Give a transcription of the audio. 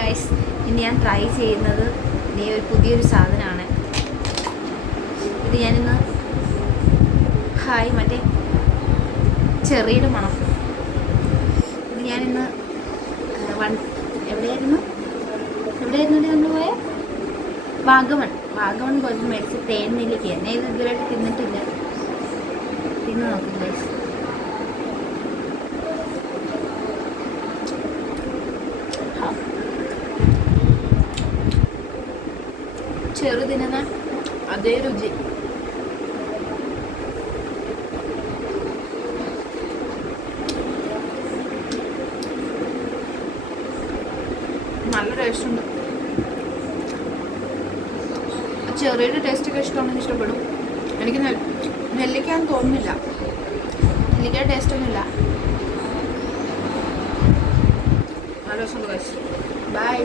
Guys ഇനി ഞാൻ try ചെയ്യുന്നത് ഇനി ഒരു പുതിയൊരു സാധനമാണ്. ഇത് ഞാനിന്ന് ഹായ് മറ്റേ ചെറിയുടെ മണം. ഇത് ഞാനിന്ന് വൺ എവിടെയായിരുന്നു? എവിടെയായിരുന്നു നമ്മൾ പോയ? വാഗമൺ. വാഗമൺ പോയി മേടിച്ച് തേൻ നെല്ലിക്ക്. ഞാൻ ഇത് ഇതുവരെയായിട്ട് തിന്നിട്ടില്ല. തിന്ന് നോക്കും ഗൈസ് ചെറുതിന അതേ രുചി. നല്ല ടേസ്റ്റ് ഉണ്ട്. ചെറിയുടെ ടേസ്റ്റ് ഒക്കെ ഇഷ്ടമാണെങ്കിൽ ഇഷ്ടപ്പെടും. എനിക്ക് നെല്ലിക്കാൻ തോന്നുന്നില്ല. നെല്ലിക്ക ടേസ്റ്റ് ഒന്നുമില്ല. നല്ല ബൈ